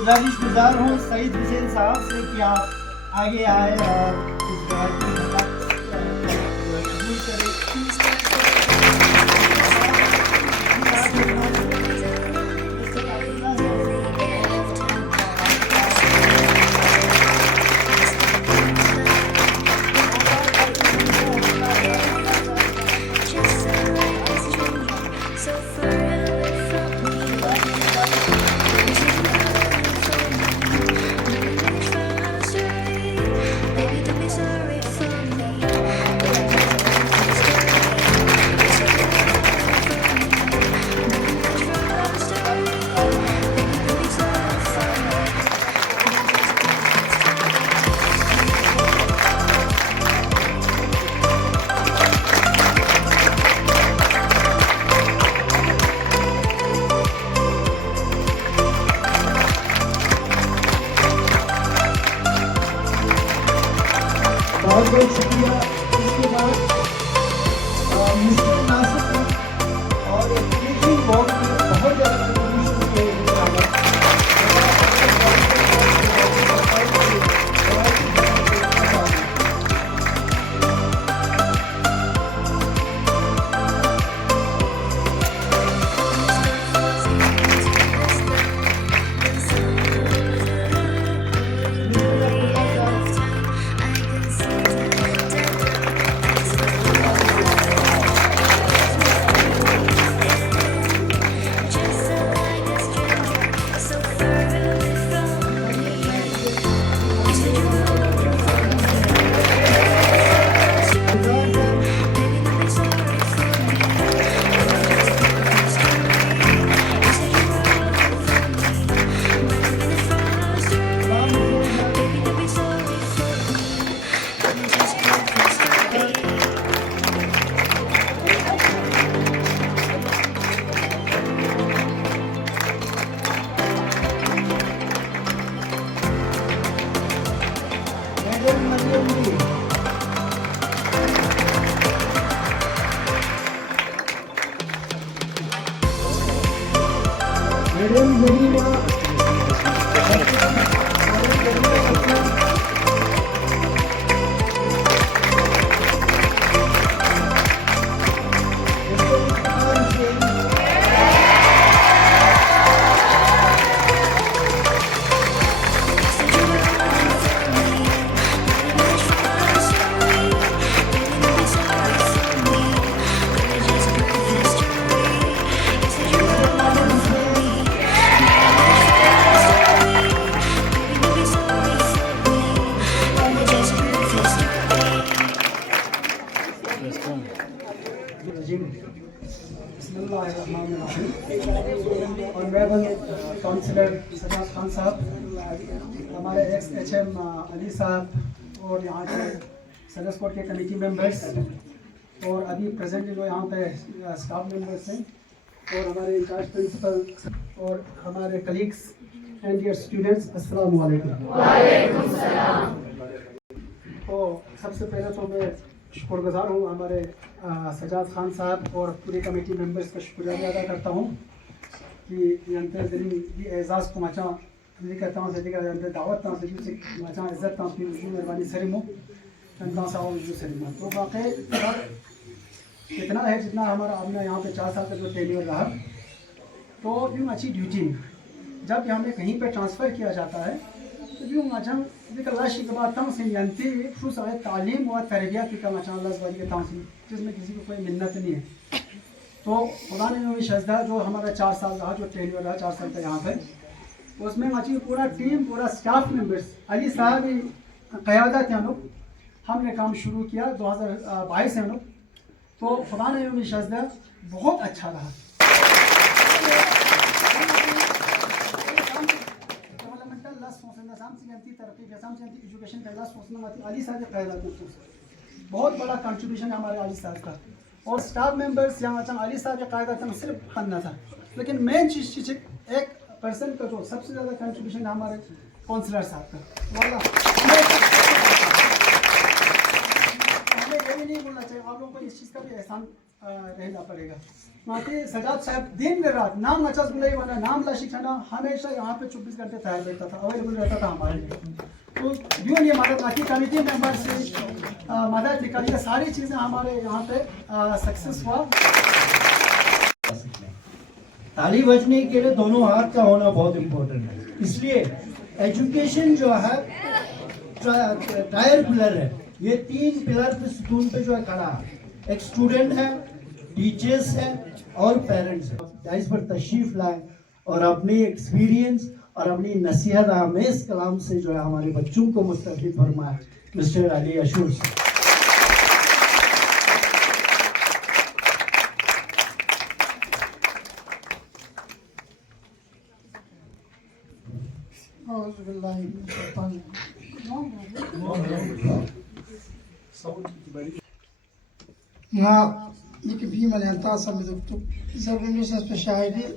गुजारिश हूँ सईद हुसैन साहब से कि आप आगे आए और इस बात की कबूल बहुत बहुत शुक्रिया। इसके बाद मिस्टर नासिर और फिनिशिंग बॉक्स में बहुत ज़्यादा कंट्रीब्यूशन किए ऑनरेबल काउंसलर सजाद खान साहब, हमारे एक्स HM अली साहब और यहाँ के सदस्य कोर्ट के कमेटी मेंबर्स और अभी प्रेजेंट जो यहाँ पे स्टाफ मेंबर्स हैं और हमारे इंचार्ज प्रिंसिपल और हमारे कलीग्स एंड डियर स्टूडेंट्स, अस्सलाम वालेकुम। तो सबसे पहले तो मैं शुक्रगुजार हूँ हमारे सजाद खान साहब और पूरे कमेटी मेंबर्स का शुक्रिया अदा करता हूँ कि एजाज़ को मचा कहता हूँ दावत से मचा इज्जत मेहरबानी सरिमो सरिमो। तो वाकई इतना है जितना हमारा आपने यहाँ पे 4 साल का जो टेन्योर रहा, तो यूँ अच्छी ड्यूटी जब हमें कहीं पे ट्रांसफ़र किया जाता है तो यूँ मचा लाशी के बाद से जानती खुश आए तालीम और तरबियत का मचा जिसमें किसी को कोई मिन्नत नहीं है। तो खुदा ने शजदा जो हमारा 4 साल रहा, जो टेन्योर रहा 4 साल का यहाँ पर, उसमें मची पूरा टीम, पूरा स्टाफ मेंबर्स, अली साहब क़यादत है लोग, हमने काम शुरू किया 2022 है लोग। तो खुदा ने शजदा बहुत अच्छा रहा। एजुकेशन का अली साहब बहुत बड़ा कंट्रीब्यूशन है हमारे अली साहब का। और स्टाफ मेंबर्स यहाँ अली साहब के कायदा सिर्फ खन्ना था, लेकिन मेन चीज़ एक पर्सन का जो सबसे ज़्यादा कंट्रीब्यूशन है हमारे काउंसलर साहब का। हमें ये भी नहीं बोलना चाहिए, आप लोगों को इस चीज़ का भी पाकिस्तान रहना पड़ेगा। माते सजाद साहब दिन रात नाम नचस बुलाई वाला नाम लाशी खाना हमेशा यहाँ पे 24 घंटे तैयार रहता था, अवेलेबल रहता था हमारे लिए। तो यूँ ये मदद नाती कमेटी मेंबर से मदद निकाली, सारी चीज़ें हमारे यहाँ पे सक्सेस हुआ। ताली बजने के लिए दोनों हाथ का होना बहुत इम्पोर्टेंट है, इसलिए एजुकेशन जो है टायर पिलर है, ये 3 पिलर पे सुकून पे जो है खड़ा है। एक स्टूडेंट है, टीचर्स है और पेरेंट्स है। इस पर तशरीफ लाए और अपनी एक्सपीरियंस और अपनी नसीहत आमेज कलाम से जो है हमारे बच्चों को मुस्तफीद फरमाए मिस्टर अली अशूर से। Nik bi mal yanta sam doktu zarbe ses pe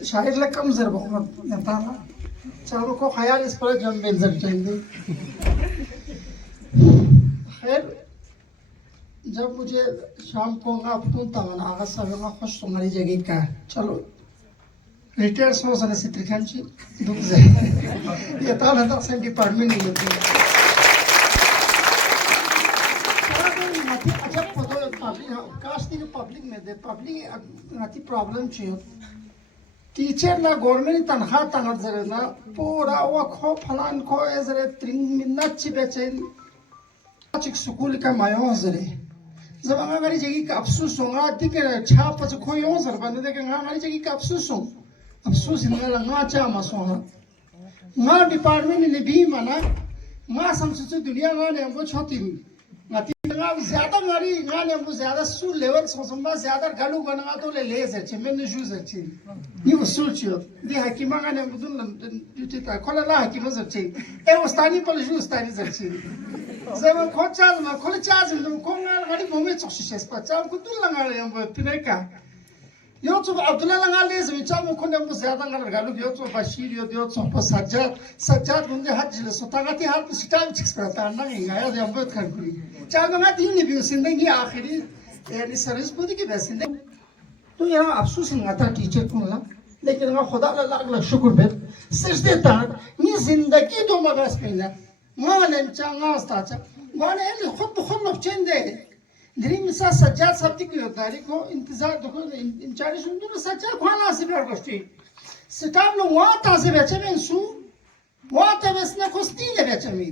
शायर la कम जर बहुत यंता ना चारों को ख्याल इस पर जम बेल जर चाहिए। खैर जब मुझे शाम को आपको तमन्ना आगा सब का खुश तुम्हारी जगह का चलो रिटायर सो सने से त्रिखांची दुख जाए ये ताला तक से डिपार्टमेंट नहीं होती। अच्छा फोटो पब्लिक में दे पब्लिक नाती प्रॉब्लम चाहिए टीचर ना गवर्नमेंट तनख्वाह तंगत जरे ना पूरा वो खो फलान को जरे 3 मिनट ची बेचेन चिक स्कूल का मायो जरे जब हमारी जगह का अफसोस होगा दिखे छाप पच खो यो जर बंदे देखे हमारी जगह का अफसोस हो अफसोस इनका लंगा चा मसोहा ना डिपार्टमेंट ने भी मना ना समझो दुनिया ने हमको छोटी ज्यादा मारी गाने हमको ज्यादा सू लेवल समझा ज्यादा गालू बना तो ले जर्चे मैंने जू जर्चे ये वसूल चियो दे हकीमा गाने हमको दुन ड्यूटी ता कोला ला हकीमा जर्चे ए उस्तानी पर जू उस्तानी जर्चे जब खोचा में खोले चाज में कोंगा गाड़ी मोमे चोशिस पर चाम को दुन लंगा ले हमको पिनेका यो तो अब्दुल्ला लंगा ले जब चाम को ने हमको ज्यादा गाल गालू यो तो बशीर यो तो सज्जाद मुझे हज ले सोतागती हाल तो सिटाम चिक्स करता ना इंगा या हमको कर कुली चाहूँगा तीन भी जिंदगी आखिरी यानी सर्विस पूरी की वैसे तो यहाँ अफसोस नहीं था टीचर को ना लेकिन वहाँ खुदा लाख लाख शुक्र बेद सिर्फ था ये जिंदगी तो मगास पीना माने चांगा स्ताचा माने ये खुद लोग चेंदे दिल्ली में सज्जाद सब की योदारी को इंतजार देखो इंचार्ज सुनते तो सज्जाद खाना से भी अर्गस्टी सिटाम लोग वहाँ ताज़े बच्चे में इंसू वहाँ तब इसने कुछ तीन बच्चे में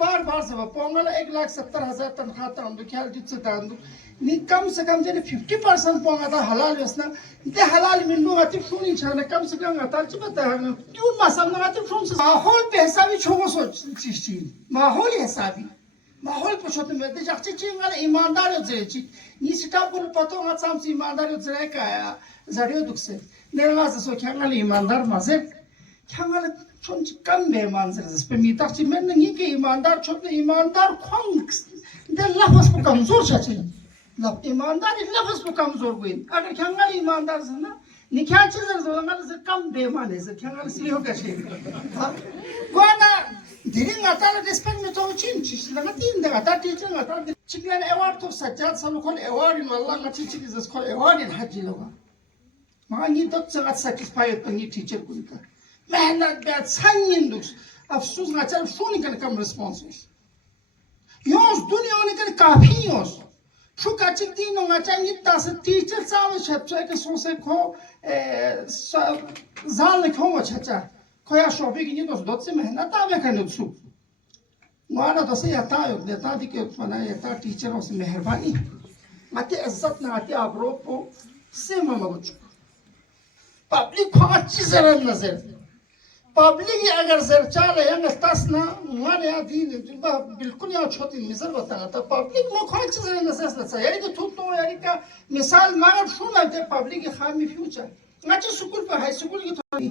बार सब पोंगला 1,70,000 तनख्वाह ताम दो ख्याल जित से ताम दो नि कम से कम जने 50% पोंगा था हलाल वसना ते हलाल मिलनो आती फुनी छाने कम से कम आता च बता है क्यों मसम ना आती फुन से माहौल पे हिसाबी छोगो सोच चिश्ती माहौल हिसाबी माहौल पछोत में दे जाचे चिंगल ईमानदार जेची नि सिटा को पतो गा चाम सी ईमानदार जरे का जरियो दुख से नेगा से सो ख्यांगल ईमानदार मजे ख्यांगल छोन कम बे मानसर से पे मी तक में नहीं के ईमानदार छोट ईमानदार खोंग दे लफ्ज को कमजोर छचे लब ईमानदार लफ्ज को कमजोर हुई अगर ख्यांगल ईमानदार से ना निख्या चीज जंगल से कम बेमाने से ख्यांगल इसलिए हो कैसे गोना दिरिंग आता रिस्पेक्ट में तो चिंच लगा तीन दगा ता टीचर आता चिकन अवार्ड तो सज्जाद सालो खोल अवार्ड इन वल्ला मची चिक जस खोल अवार्ड इन हज लोगा मांगी तो संगत सैटिस्फाइड पनी टीचर को का मेहनत बेत संगिन दुस अफसोस ना चल फोन कर कम रिस्पांस योस दुनिया ने कर काफी योस शु का चिक दिन ना चाहिए तास टीचर साव छपचे के सोसे को जाल को छचा खोया शॉपिंग नहीं दोस्त दोस्त से मेहनत आवे करने दो वाला तो से आता है देता दी के मना येता टीचरों से मेहरबानी आते इज्जत ना आते आबरो को से ममगुच पब्लिक को अच्छी जरा नजर पब्लिक अगर जर चाले यंग तस ना माने आदि बिल्कुल या छोटी मिसाल बताना था पब्लिक में को अच्छी जरा नजर ना यानी तो थूत तो यानी का मिसाल मांग सुना दे पब्लिक के खामी फ्यूचर अच्छे स्कूल पे हाई स्कूल की थोड़ी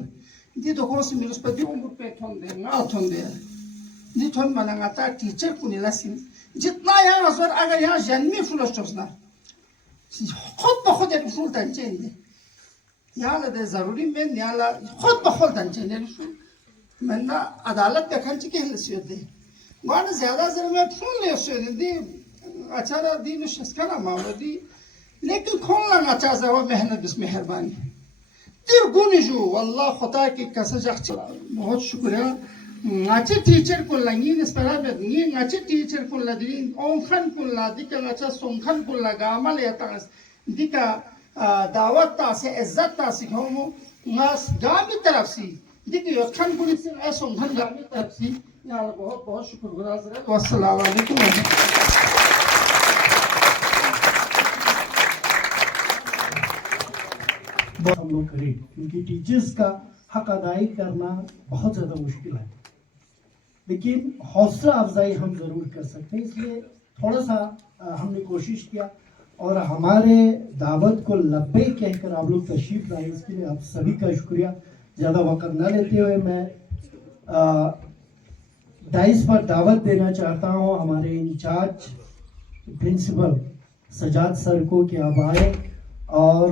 दी तो कोस मिलस पे उम्र पे थोन दे ना थोन दे दी थोन मनांगाता टीचर को निलासिन जितना यहाँ असर अगर यहाँ जन्मी फुलस्टोस ना खुद एक फुल तंचे इंदे याला दे जरूरी में याला खुद बखुद दंचने लुशु मन्ना अदालत का खंच के हलसियो दे वाना ज्यादा जर में फोन ले सो दे अच्छा दिन शस्कना मामला दी लेकिन खोन लगा अच्छा जवा मेहनत बिस मेहरबानी तिर गुनी जो वल्लाह खुदा की कसम बहुत शुक्रिया ngache teacher ko langi ni spara be ni ngache teacher ko la di on khan ko la di ka ngacha song khan ko la ga amal ya ta dika दावत ता से इज्जत ता सिखाओ नस गामी तरफ से देखिए यखन पुलिस से ऐसो घन गामी तरफ से यार बहुत बहुत शुक्रगुजार है अस्सलाम वालेकुम हम लोग करें क्योंकि टीचर्स का हक अदाई करना बहुत ज़्यादा मुश्किल है लेकिन हौसला अफजाई हम ज़रूर कर सकते हैं इसलिए थोड़ा सा हमने कोशिश किया और हमारे दावत को लब्बे कहकर आप लोग तशरीफ लाए इसके लिए आप सभी का शुक्रिया। ज़्यादा वक्त न लेते हुए मैं डाइस पर दावत देना चाहता हूँ हमारे इंचार्ज प्रिंसिपल सजाद सर को कि आप आए और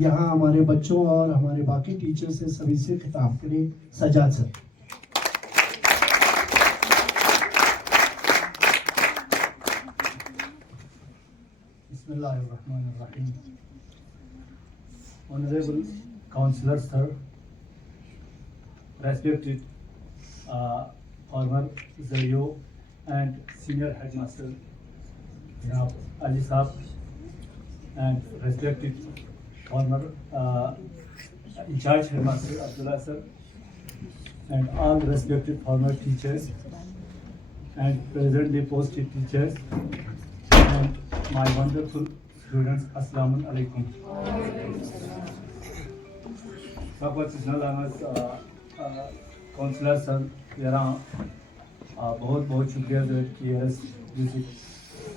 यहाँ हमारे बच्चों और हमारे बाकी टीचर से सभी से खिताब करें। Sajjad sir. Bismillahirrahmanirrahim. Honorable Councillor Sir, respected former Zayo and Senior Headmaster Janab Ali Saab, and respected former in-charge Headmaster Abdullah Sir, and all respected former teachers and presently posted teachers, and my wonderful students, Assalamu alaikum. Sabat Isnalanas Councillor Sir, यहाँ बहुत बहुत शुक्रिया कि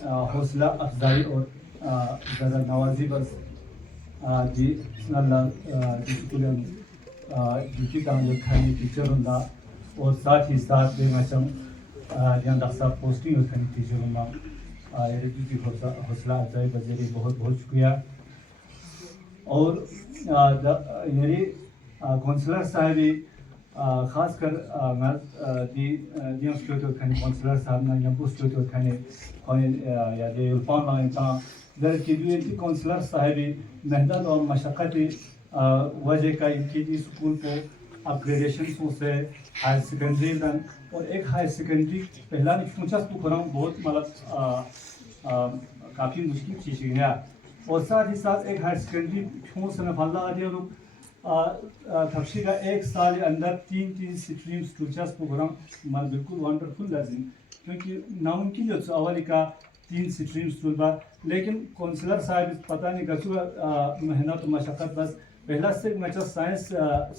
हौसला अफजाई और ज़रा नवाजी बस जी नल्ला जिसकुलन जिसकी काम जो खाने टीचर होना और साथ ही साथ बेमचम यहाँ दक्सा पोस्टिंग होता है टीचर होना की हौसला अफजाई बजेरी बहुत बहुत शुक्रिया। और यानी काउंसलर साहब खासकर दी स्टूडियो खाने काउंसलर साहब ना यहाँ स्टूडियो खाने या ये उल्पान लाइन का दर की भी काउंसलर साहब मेहनत और मशक्क़त वजह का इनकी स्कूल को अपग्रेडेशन से हायर सेकेंडरी तक और एक हायर सेकेंडरी पहला ऊँचा स्कूल बहुत मतलब काफ़ी मुश्किल चीज़ है और साथ ही साथ एक हायर सेकेंडरी से नफाला आ जाए लोग तफसी का एक साल के अंदर 3 स्ट्रीम्स टीचर्स प्रोग्राम मतलब बिल्कुल वंडरफुल लर्निंग क्योंकि नामुमकिन जो अवली का 3 स्ट्रीम्स तलबा लेकिन काउंसलर साहब पता नहीं गसु मेहनत मशक्क़त बस पहला से अच्छा साइंस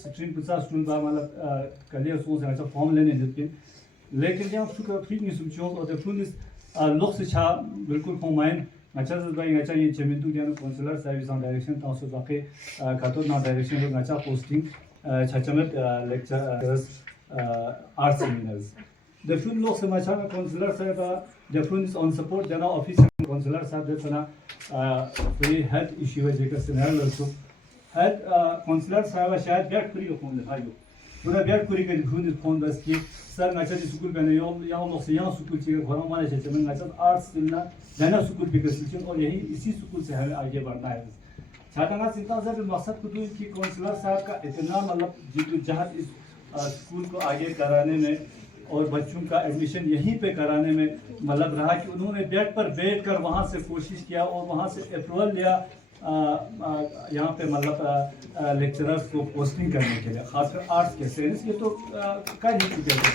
स्ट्रीम 50 तलबा मतलब कले सोच अच्छा फॉर्म लेने देते लेकिन जब सुख ठीक नहीं सोचो और फुनिस लोग से छा बिल्कुल फॉर्माइन अच्छा भाई अच्छा ये चेमिंटू क्या काउंसलर सर्विस ऑन डायरेक्शन ताउसो बाकी कातो ना डायरेक्शन लोग अच्छा पोस्टिंग छचमत lecturers arts seminars the full लोग से अच्छा काउंसलर साहब the full is on support जना ऑफिस काउंसलर साहब देना फ्री हेल्थ इशू है जेकर सिनेरियो तो हेल्थ काउंसलर साहब शायद बैठ फ्री फोन दिखायो पूरा बैठ पूरी के फोन बस की सर मैं अच्छा स्कूल में नहीं यहाँ लोग से यहाँ स्कूल चाहिए घरों माने चाहिए मैं अच्छा आर्ट्स सिलना जाना स्कूल भी कर सकते और यही इसी स्कूल से हमें आगे बढ़ना है छात्रा चिंता से मकसद को तो कि काउंसलर साहब का इतना मतलब जिद्दोजहद इस स्कूल को आगे कराने में और बच्चों का एडमिशन यहीं पे कराने में मतलब रहा कि उन्होंने बैठ कर वहाँ से कोशिश किया और वहाँ से अप्रूवल लिया यहाँ पे मतलब लेक्चरर्स को पोस्टिंग करने के लिए खासकर आर्ट्स के साइंस ये तो कर ही चुके थे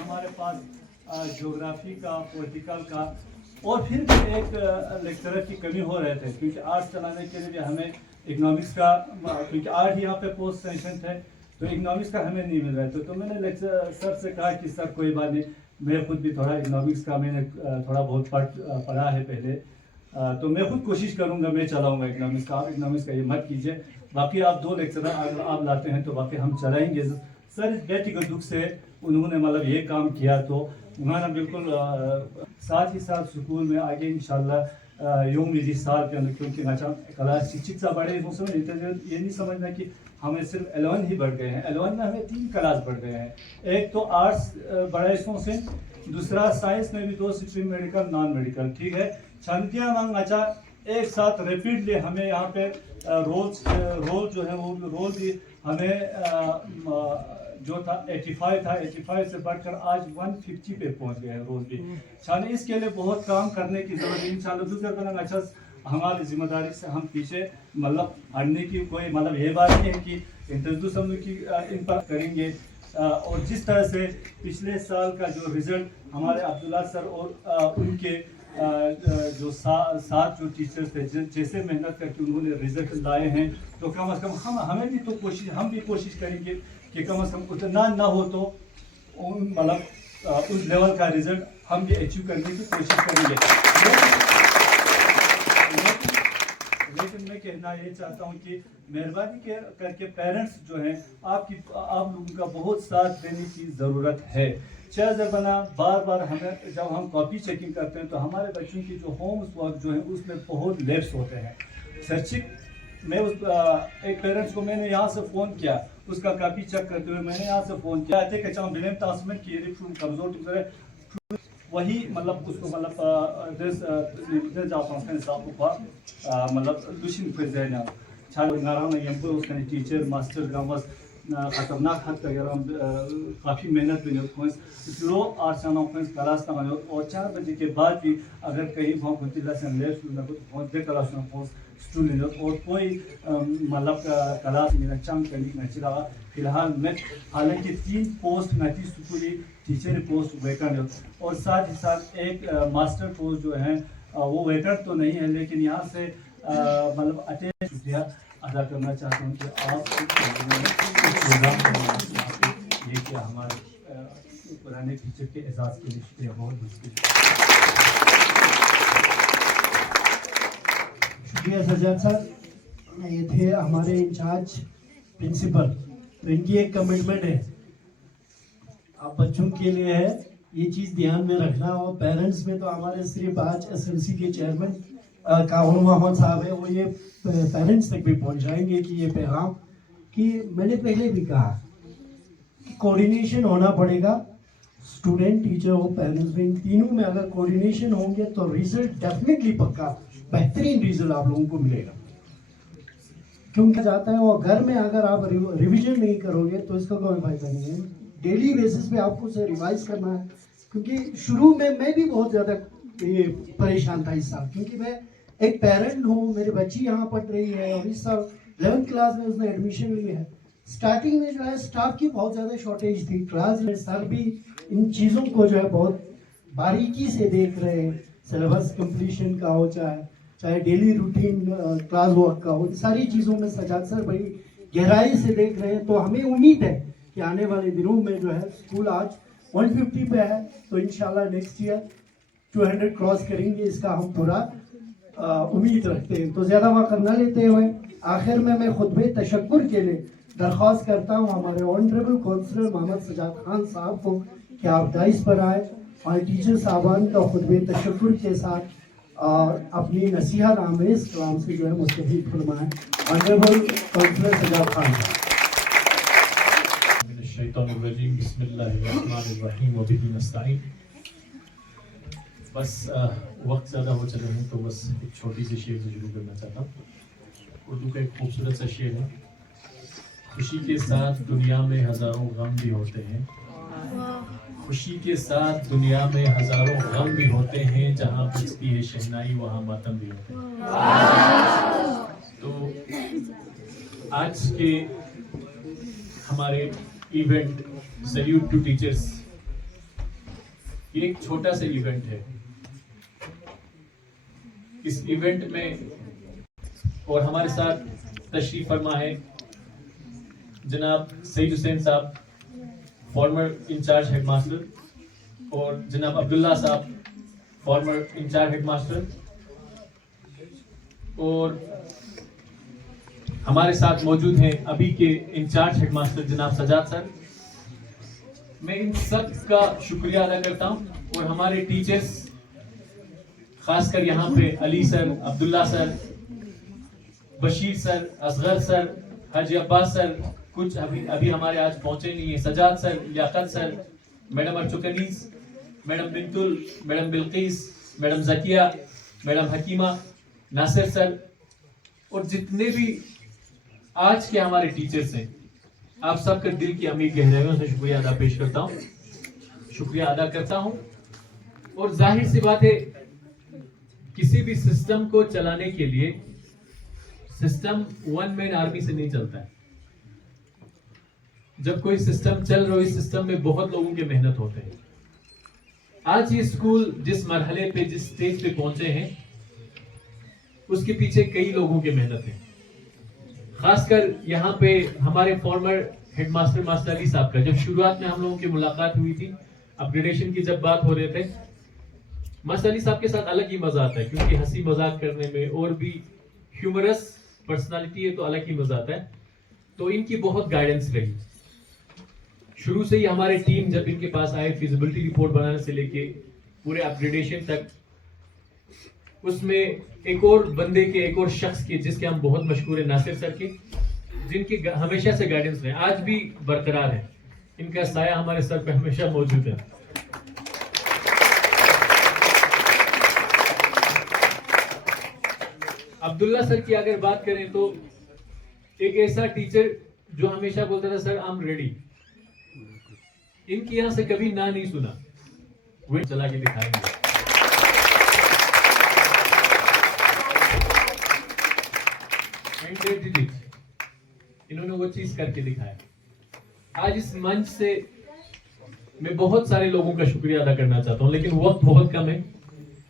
हमारे पास ज्योग्राफी का पॉलिटिकल का और फिर भी एक लेक्चरर की कमी हो रहे थे क्योंकि आर्ट्स चलाने के लिए हमें इकोनॉमिक्स का क्योंकि आर्ट यहाँ पे पोस्ट सेंशन थे तो इकोनॉमिक्स का हमें नहीं मिल रहा था तो मैंने लेक्चर सर से कहा कि सर कोई बात नहीं मैं खुद भी थोड़ा इकोनॉमिक्स का मैंने थोड़ा बहुत पढ़ा है पहले तो मैं खुद कोशिश करूंगा मैं चलाऊंगा इकोनॉमिक्स का आप इकोनॉमिक्स का ये मत कीजिए बाकी आप 2 लेक्चरर अगर आप लाते हैं तो बाकी हम चलाएंगे सर इस व्यक्तिगत दुख से उन्होंने मतलब ये काम किया तो उन्होंने बिल्कुल साथ ही साथ स्कूल में आगे इंशाल्लाह यूं मेरी साल के अंदर क्योंकि अच्छा क्लास चिचित सा बड़े वो समय ये नहीं समझना कि हमें सिर्फ 11 ही बढ़ गए हैं। 11 में हमें 3 क्लास बढ़ गए हैं। एक तो आर्ट्स बड़ा हिस्सों से, दूसरा साइंस में भी 2 स्ट्रीम, मेडिकल नॉन मेडिकल, ठीक है। छंतिया मंग अच्छा एक साथ रैपिडली हमें यहाँ पे रोल जो है वो रोल भी हमें जो था 85 था, 85 से बढ़कर आज 150 पे पहुंच गए हैं रोज भी। छाने इसके लिए बहुत काम करने की जरूरत है इंशाल्लाह। दूसरा करना अच्छा हमारी जिम्मेदारी से हम पीछे मतलब हटने की कोई मतलब ये बात नहीं है कि इंतजू समझ की इन पर करेंगे। और जिस तरह से पिछले साल का जो रिजल्ट हमारे अब्दुल्ला सर और उनके जो साथ जो टीचर्स थे जैसे मेहनत करके उन्होंने रिजल्ट लाए हैं, तो कम से कम हमें भी तो हम भी कोशिश करेंगे कि कम से कम उतना ना हो तो मतलब उस लेवल का रिजल्ट हम भी अचीव करने की कोशिश करेंगे। लेकिन मैं कहना ये चाहता हूँ कि मेहरबानी करके पेरेंट्स जो हैं आप लोगों का बहुत साथ देने की ज़रूरत है। 6000 बना बार हमें जब हम कॉपी चेकिंग करते हैं तो हमारे बच्चों की जो होमवर्क जो है उसमें बहुत लैप्स होते हैं। शैक्षिक मैं उस एक पेरेंट्स को मैंने यहाँ से फ़ोन किया, उसका कॉपी चेक करते हुए मैंने यहाँ से फ़ोन किया थे कि चलो बिलेम तासमें की कमज़ोर वही मतलब उसको मतलब दुशिन फिर उसका टीचर मास्टर गमस खतरनाक हद तक काफ़ी मेहनत भी लो आसान क्लास तक और 4 बजे के बाद भी अगर कहीं क्लास स्टूडेंट और कोई मतलब क्लास मेरा चंग करने चिरा फिलहाल मैं हालांकि 3 पोस्ट नती स्कूली टीचर पोस्ट वैकेंट और साथ ही साथ एक मास्टर पोस्ट जो है वो वैकेंट तो नहीं है, लेकिन यहाँ से मतलब अटेंड शुक्रिया अदा करना चाहता हूँ कि आप ये क्या हमारे पुराने टीचर के एजाज़ के लिए शुक्रिया, बहुत शुक्रिया सज्जाद साहब। ये थे हमारे इंचार्ज प्रिंसिपल। तो इनकी एक कमिटमेंट है आप बच्चों के लिए है, ये चीज़ ध्यान में रखना। और पेरेंट्स में तो हमारे सिर्फ आज एसएलसी के चेयरमैन काहुन मोहम्मद साहब है, वो ये पेरेंट्स तक भी पहुंचाएंगे कि ये पैगाम कि मैंने पहले भी कहा कि कोऑर्डिनेशन होना पड़ेगा। स्टूडेंट, टीचर और पेरेंट्स में, इन तीनों में अगर कोऑर्डिनेशन होंगे तो रिजल्ट डेफिनेटली पक्का बेहतरीन रिजल्ट आप लोगों को मिलेगा। क्योंकि जाता है और घर में अगर आप रिवीजन नहीं करोगे तो इसका कोई फायदा नहीं है। डेली बेसिस पे आपको उसे रिवाइज करना है। क्योंकि शुरू में मैं भी बहुत ज़्यादा परेशान था इस साल, क्योंकि मैं एक पेरेंट हूँ, मेरी बच्ची यहाँ पढ़ रही है और इस साल 11th क्लास में उसने एडमिशन ली है। स्टार्टिंग में जो है स्टाफ की बहुत ज़्यादा शॉर्टेज थी। क्लास में सर भी इन चीज़ों को जो है बहुत बारीकी से देख रहे हैं। सिलेबस कंप्लीशन का हो चाहे डेली रूटीन क्लास वर्क का हो, सारी चीज़ों में सज्जाद सर बड़ी गहराई से देख रहे हैं। तो हमें उम्मीद है कि आने वाले दिनों में जो है स्कूल आज 150 पे है तो इंशाल्लाह नेक्स्ट ईयर 200 क्रॉस करेंगे, इसका हम पूरा उम्मीद रखते हैं। तो ज़्यादा वक्त न लेते हुए आखिर में मैं खुतबे तशक्कुर के लिए दरख्वास्त करता हूँ हमारे ऑनरेबल काउंसलर मोहम्मद सज्जाद खान साहब को कि आप डाइस पर आए और टीचर साहबान का खुतबे तशक्कुर के साथ अपनी नसीहत आमेज़ कलाम से जो है मुस्तफ़ीद फरमाएं। ऑनरेबल काउंसलर सज्जाद खान साहब। बस वक्त ज़्यादा हो चले हैं तो बस एक छोटी सी शेर से शुरू करना चाहता हूँ। उर्दू का एक खूबसूरत सा शेर है। खुशी के साथ दुनिया में हज़ारों गम भी होते हैं, खुशी के साथ दुनिया में हज़ारों गम भी होते हैं, जहाँ बजती है शहनाई वहाँ मातम भी होते हैं। तो आज के हमारे इवेंट सैल्यूट टू टीचर्स, ये एक छोटा सा इवेंट है। इस इवेंट में और हमारे साथ तशरीफ फरमा है जनाब सईद हुसैन साहब, फॉर्मर इंचार्ज हेडमास्टर, और जनाब अब्दुल्ला साहब, फॉर्मर इंचार्ज हेडमास्टर, और हमारे साथ मौजूद हैं अभी के इंचार्ज हेडमास्टर जनाब सज्जाद सर। मैं इन सब का शुक्रिया अदा करता हूं और हमारे टीचर्स, खासकर यहाँ पे Ali sir, Abdullah sir, Bashir sir, Asgar sir, Haji Abbas sir, कुछ अभी हमारे आज पहुंचे नहीं है, Sajjad sir, Liaqat sir, madam अर्चुकनीस, madam Bintul, madam Bilkis, madam Zakia, madam Hakima, Nasir sir और जितने भी आज के हमारे टीचर्स हैं, आप सबका दिल की अमीर गहराइयों से शुक्रिया अदा पेश करता हूँ, शुक्रिया अदा करता हूँ। और जाहिर सी बात है, किसी भी सिस्टम को चलाने के लिए सिस्टम वन मैन आर्मी से नहीं चलता है। जब कोई सिस्टम चल रहा हो, इस सिस्टम में बहुत लोगों के मेहनत होते हैं। आज ये स्कूल जिस मरहले पे, जिस स्टेज पे पहुंचे हैं, उसके पीछे कई लोगों की मेहनत है। खासकर यहाँ पे हमारे फॉर्मर हेडमास्टर मास्टर अली साहब का, जब शुरुआत में हम लोगों की मुलाकात हुई थी, अपग्रेडेशन की जब बात हो रहे थे, मास्टर अली साहब के साथ अलग ही मजा आता है, क्योंकि हंसी मजाक करने में और भी ह्यूमरस पर्सनालिटी है तो अलग ही मजा आता है। तो इनकी बहुत गाइडेंस रही शुरू से ही। हमारे टीम जब इनके पास आए, फिजिबिलिटी रिपोर्ट बनाने से लेके पूरे अपग्रेडेशन तक, उसमें एक और बंदे के, एक और शख्स के जिसके हम बहुत मशहूर है, नासिर सर के, जिनकी हमेशा से गाइडेंस रहे, आज भी बरकरार है। इनका साया हमारे सर पे हमेशा मौजूद है। अब्दुल्ला सर की अगर बात करें तो एक ऐसा टीचर जो हमेशा बोलता था, सर आई एम रेडी। इनके यहां से कभी ना नहीं सुना, वो चला के दिखाएंगे। एंड दे डिड इट, इन्होंने वो चीज करके दिखाया। आज इस मंच से मैं बहुत सारे लोगों का शुक्रिया अदा करना चाहता हूं, लेकिन वक्त बहुत कम है,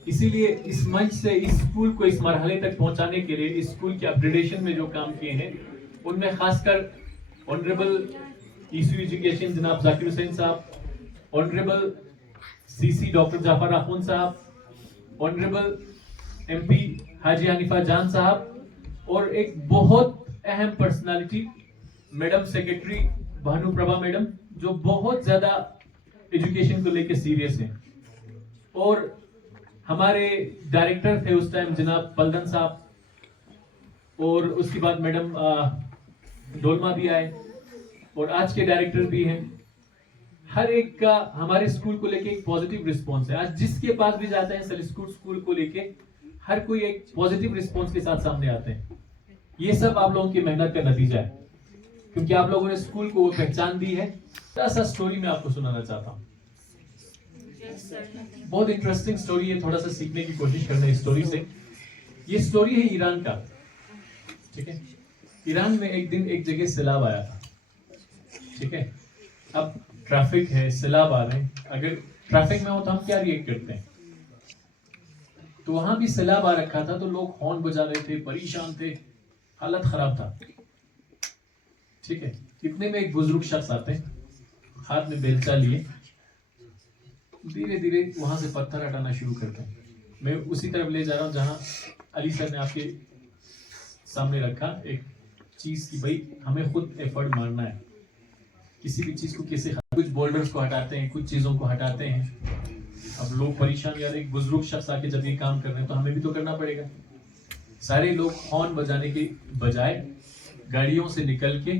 इसीलिए इस मंच से इस स्कूल को इस मरहले तक पहुंचाने के लिए, इस स्कूल के अपग्रेडेशन में जो काम किए हैं, उनमें खासकर ऑनरेबल ईसी एजुकेशन जनाब जाकिर हुसैन साहब, ऑनरेबल सीसी डॉक्टर जाफर आखून साहब, ऑनरेबल एमपी हाजी हनीफा जान साहब, और एक बहुत अहम personality madam secretary Bhanu Prabha madam, जो बहुत ज्यादा एजुकेशन को लेकर सीरियस हैं। और हमारे डायरेक्टर थे उस टाइम जनाब पलदन साहब, और उसके बाद मैडम डोलमा भी आए, और आज के डायरेक्टर भी हैं। हर एक का हमारे स्कूल को लेके एक पॉजिटिव रिस्पॉन्स है। आज जिसके पास भी जाते हैं सैलिस्कूट स्कूल को लेके, हर कोई एक पॉजिटिव रिस्पॉन्स के साथ सामने आते हैं। ये सब आप लोगों की मेहनत का नतीजा है, क्योंकि आप लोगों ने स्कूल को पहचान दी है। ऐसा स्टोरी मैं आपको सुनाना चाहता हूँ। बहुत इंटरेस्टिंग स्टोरी है, थोड़ा सा सीखने की कोशिश करना है इस स्टोरी से। ये स्टोरी है ईरान का, ठीक है। ईरान में एक दिन एक जगह सैलाब आया था, ठीक है। अब ट्रैफिक है, सैलाब आ रहे हैं, अगर ट्रैफिक में हो तो हम क्या रिएक्ट करते हैं। तो वहां भी सैलाब आ रखा था, तो लोग हॉर्न बजा रहे थे, परेशान थे, हालत खराब था, ठीक है। इतने में एक बुजुर्ग शख्स आते हैं, हाथ में बेलचा लिए, धीरे धीरे वहां से पत्थर हटाना शुरू करते हैं। मैं उसी तरफ ले जा रहा हूँ जहां अली सर ने आपके सामने रखा एक चीज की, भाई हमें खुद एफर्ट मारना है, किसी भी चीज को कैसे, कुछ बोल्डर्स को हटाते हैं, कुछ चीजों को हटाते हैं। अब लोग परेशान, यार एक बुजुर्ग शख्स आके जब ये काम कर रहे हैं तो हमें भी तो करना पड़ेगा। सारे लोग हॉर्न बजाने के बजाय गाड़ियों से निकल के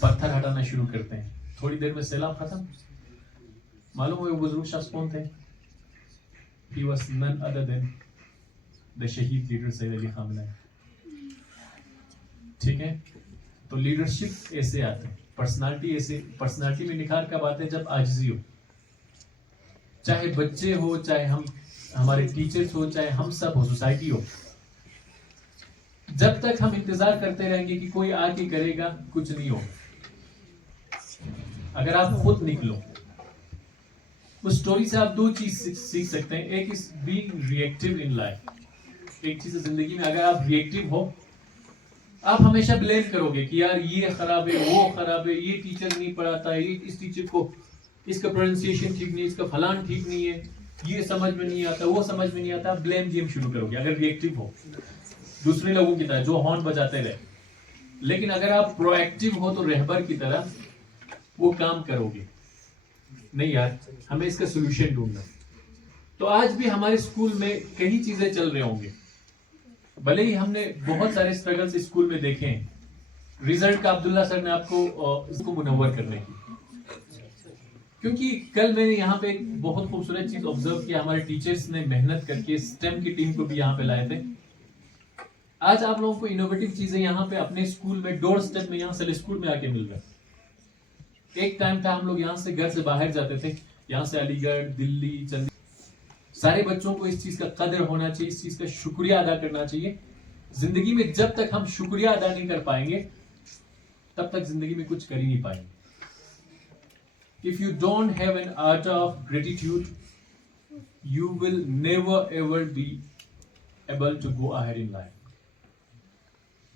पत्थर हटाना शुरू करते हैं। थोड़ी देर में सैलाब खत्म। मालूम हो वो बुजुर्ग शख्स कौन थे? He was none other than the शहीद लीडर सैयद अली खामनेई, ठीक है। तो लीडरशिप ऐसे आते हैं, पर्सनालिटी ऐसे, पर्सनालिटी में निखार कब आते हैं? जब आजिज़ी हो। चाहे बच्चे हो, चाहे हम हमारे टीचर्स हो, चाहे हम सब हो, सोसाइटी हो, जब तक हम इंतजार करते रहेंगे कि कोई आके करेगा, कुछ नहीं हो। अगर आप खुद निकलो, उस स्टोरी से आप दो चीज सीख सकते हैं। एक is being reactive in life. एक चीज जिंदगी में, अगर आप रिएक्टिव हो, आप हमेशा ब्लेम करोगे कि यार ये खराब है, वो खराब है, ये टीचर नहीं पढ़ाता है, ये इस टीचर को, इसका प्रोनाउंसिएशन ठीक नहीं, इसका फलान ठीक नहीं है, ये समझ में नहीं आता, वो समझ में नहीं आता। आप ब्लेम गेम शुरू करोगे अगर रिएक्टिव हो, दूसरे लोगों की तरह जो हॉर्न बजाते रहे। लेकिन अगर आप प्रोएक्टिव हो तो रहबर की तरह वो काम करोगे, नहीं यार हमें इसका सोल्यूशन ढूंढना। तो तो आज भी हमारे स्कूल में कई चीजें चल रहे होंगे, भले ही हमने बहुत सारे स्ट्रगल्स स्कूल में देखे हैं। रिजल्ट का अब्दुल्ला सर ने आपको इसको मुनव्वर करने की, क्योंकि कल मैंने यहाँ पे एक बहुत खूबसूरत चीज ऑब्जर्व किया, हमारे टीचर्स ने मेहनत करके स्टेम की टीम को भी यहाँ पे लाए थे। आज आप लोगों को इनोवेटिव चीजें यहाँ पे अपने स्कूल में डोर स्टेप में, यहाँ से स्कूल में आके मिल रहा है। एक टाइम था हम लोग यहाँ से घर से बाहर जाते थे, यहाँ से अलीगढ़, दिल्ली, चंडीगढ़, सारे बच्चों को इस चीज का कदर होना चाहिए, इस चीज का शुक्रिया अदा करना चाहिए। जिंदगी में जब तक हम शुक्रिया अदा नहीं कर पाएंगे तब तक जिंदगी में कुछ कर ही नहीं पाएंगे। If you don't have an art of gratitude, you will never ever be able to go ahead in life.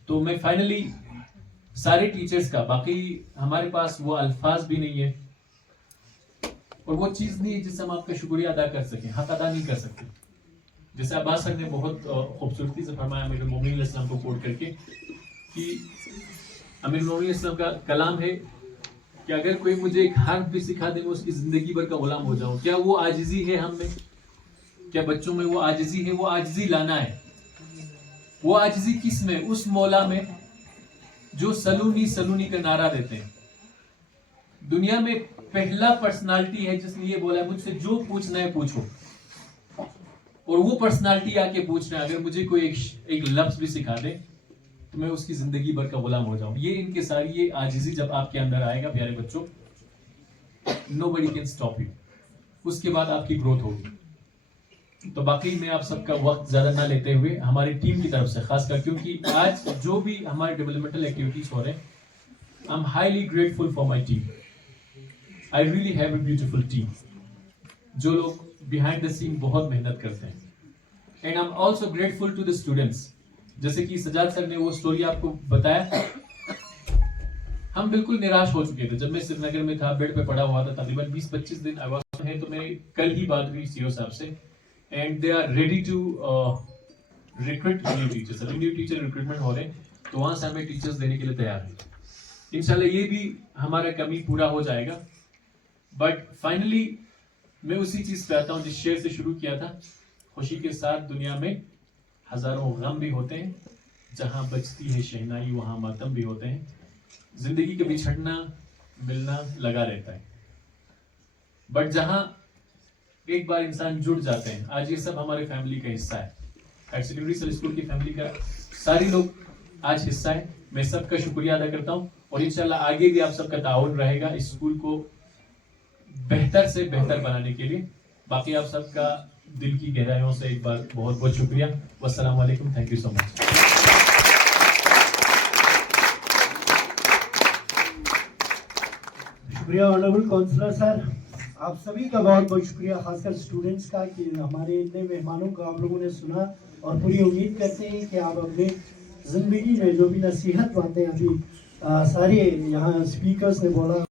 तो मैं फाइनली सारे टीचर्स का, बाकी हमारे पास वो अल्फाज भी नहीं है और वो चीज नहीं है जिससे हम आपका शुक्रिया अदा कर सकें, हक अदा नहीं कर सकते। जैसे अब्बास सर ने बहुत खूबसूरती से फरमाया अमीरुल मोमिनीन इस्लाम को कोट करके कि अमीरुल मोमिनीन इस्लाम का कलाम है कि अगर कोई मुझे एक हर्फ भी सिखा दे मैं उसकी जिंदगी भर का गुलाम हो जाऊं। क्या वो आजिजी है हम में? क्या बच्चों में वो आजिजी है? वो आजिजी लाना है। वो आजिजी किस में? उस मौला में जो सलूनी सलूनी का नारा देते हैं। दुनिया में पहला पर्सनालिटी है जिसने ये बोला है मुझसे जो पूछना है पूछो, और वो पर्सनालिटी आके पूछ रहा है अगर मुझे कोई एक लफ्ज भी सिखा दे तो मैं उसकी जिंदगी भर का गुलाम हो जाऊं। ये इनके सारी ये आजिजी जब आपके अंदर आएगा प्यारे बच्चों, nobody can stop you, उसके बाद आपकी ग्रोथ होगी। तो बाकी मैं आप सबका वक्त ज्यादा ना लेते हुए हमारी टीम की तरफ से खासकर, क्योंकि आज जो भी हमारे डेवलपमेंटल एक्टिविटीज हो रहे हैं, I am highly grateful for my team. I really have a beautiful team, जो लोग बिहाइंड द सीन बहुत मेहनत करते हैं। And I am also grateful to the students. जैसे कि सजाद सर ने वो स्टोरी आपको बताया, हम बिल्कुल निराश हो चुके थे जब मैं श्रीनगर में था, बेड पे पड़ा हुआ था तकरीबन 20-25 दिन आवाज है। तो मैं कल ही बात हुई सीओ साहब से, and they are ready to recruit new teachers. अभी न्यू टीचर रिक्रूटमेंट हो रहे हैं तो वहां से हमें टीचर्स देने के लिए तैयार है। इंशाल्लाह ये भी हमारा कमी पूरा हो जाएगा। बट फाइनली मैं उसी चीज पे आता हूँ जिस शेर से शुरू किया था, खुशी के साथ दुनिया में हजारों गम भी होते हैं, जहां बजती है शहनाई वहां मातम भी होते हैं। जिंदगी के बिछड़ना मिलना लगा रहता है, बट जहां एक बार इंसान जुड़ जाते हैं, आज ये सब हमारे फैमिली का हिस्सा है। हायर सेकेंडरी सल स्कूल की फैमिली का सारे लोग आज हिस्सा है। मैं सबका शुक्रिया अदा करता हूँ और इंशाल्लाह आगे भी आप सबका ताउन रहेगा इस स्कूल को बेहतर से बेहतर बनाने के लिए। बाकी आप सबका दिल की गहराइयों से एक बार बहुत बहुत शुक्रिया। वस्सलाम वालेकुम, थैंक यू सो मच। शुक्रिया ऑनरेबल काउंसलर सर, आप सभी का बहुत बहुत शुक्रिया, खासकर स्टूडेंट्स का कि हमारे इतने मेहमानों को आप लोगों ने सुना। और पूरी उम्मीद करते हैं कि आप अपने ज़िंदगी में जो भी नसीहत बातें अभी सारे यहाँ स्पीकर्स ने बोला